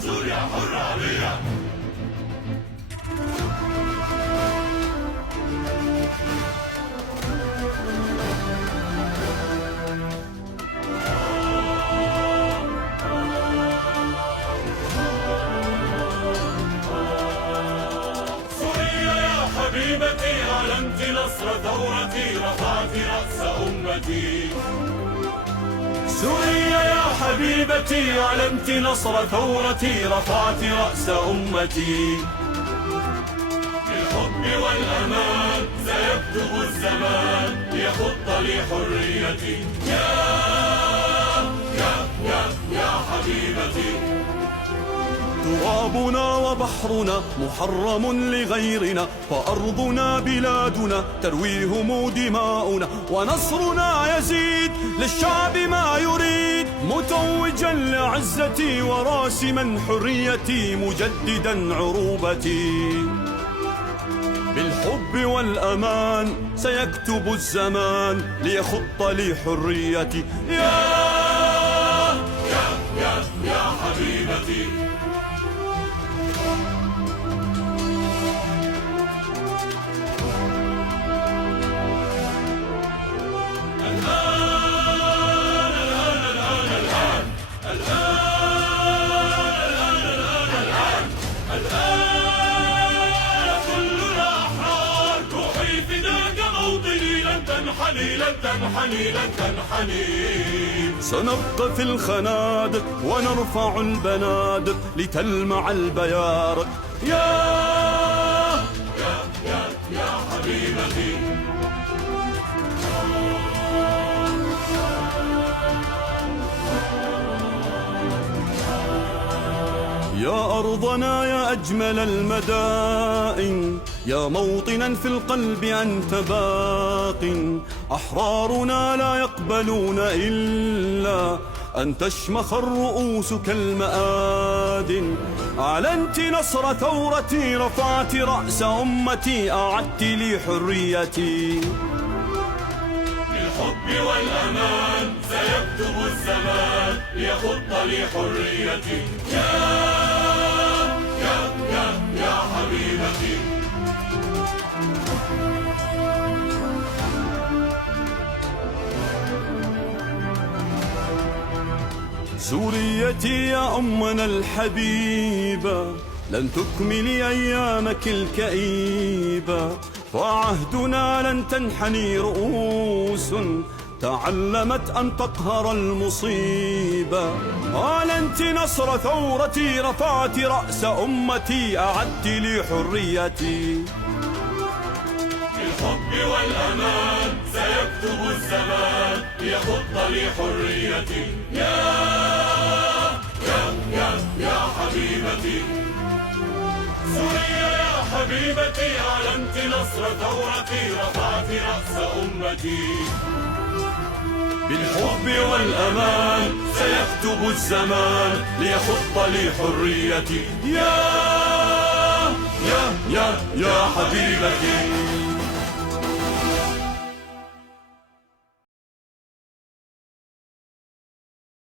سوريا حرة. سوريا يا حبيبتي أعلنت نصر ثورتي، رفعت رأس أمتي. سوريا يا حبيبتي أعلنت نصر ثورتي، رفعت رأس أمتي. بالحب والأمان سيكتب الزمان ليخط لي حريتي. يا حبيبتي. ترابنا وبحرنا محرم لغيرنا، فأرضنا بلادنا ترويهم دماؤنا، ونصرنا يزيد للشعب ما يريد، متوجا لعزتي وراسما حريتي، مجددا عروبتي. بالحب والأمان سيكتب الزمان ليخط لي حريتي. يا حبيبتي. لن تنحني. سنبقى في الخنادق ونرفع البنادق لتلمع البيارق. يا حبيبتي. يا أرضنا يا أجمل المدائن، يا موطنا في القلب أنت باق، أحرارنا لا يقبلون إلا أن تشمخ الرؤوس كالمآدن. أعلنت نصر ثورتي، رفعت رأس أمتي، أعدت لي حريتي. بالحب والأمان سيكتب الزمان ليخط لي حريتي. يا حبيبتي. سوريتي يا أمنا الحبيبة، لن تكملي أيامك الكئيبة، وعهدنا لن تنحني رؤوس تعلمت أن تقهر المصيبة. أعلنت نصر ثورتي، رفعت رأس أمتي، أعدت لي حريتي. بالحب والأمان سيكتب الزمان ليخط لي حريتي. يا حبيبتي. سوريا يا حبيبتي أعلنت نصر ثورتي، رفعت رأس أمتي. بالحب والأمان سيكتب الزمان ليخط لي حريتي. يا حبيبتي.